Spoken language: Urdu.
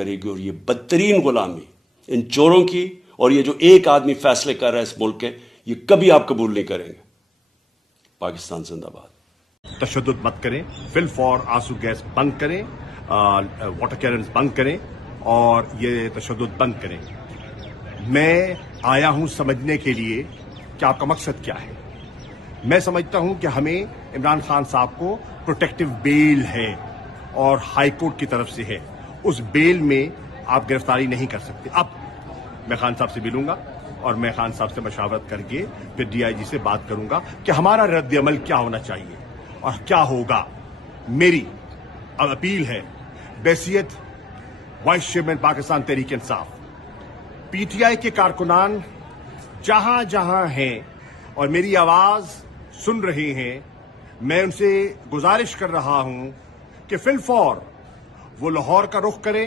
کرے گی، اور یہ بدترین غلامی ان چوروں کی، اور یہ جو ایک آدمی فیصلے کر رہا ہے اس ملک کے، یہ کبھی آپ قبول نہیں کریں گے۔ پاکستان زندہ باد۔ تشدد مت کریں، فل فور آنسو گیس بند کریں، واٹر کیننز بند کریں اور یہ تشدد بند کریں۔ میں آیا ہوں سمجھنے کے لیے کہ آپ کا مقصد کیا ہے۔ میں سمجھتا ہوں کہ ہمیں عمران خان صاحب کو پروٹیکٹیو بیل ہے اور ہائی کورٹ کی طرف سے ہے، اس بیل میں آپ گرفتاری نہیں کر سکتے۔ اب میں خان صاحب سے ملوں گا اور میں خان صاحب سے مشاورت کر کے پھر ڈی آئی جی سے بات کروں گا کہ ہمارا رد عمل کیا ہونا چاہیے اور کیا ہوگا۔ میری اپیل ہے بحیثیت vice chairman Pakistan Tehreek Insaf, P T I کے کارکنان جہاں جہاں ہیں اور میری آواز سن رہے ہیں، میں ان سے گزارش کر رہا ہوں کہ فی الفور وہ لاہور کا رخ کریں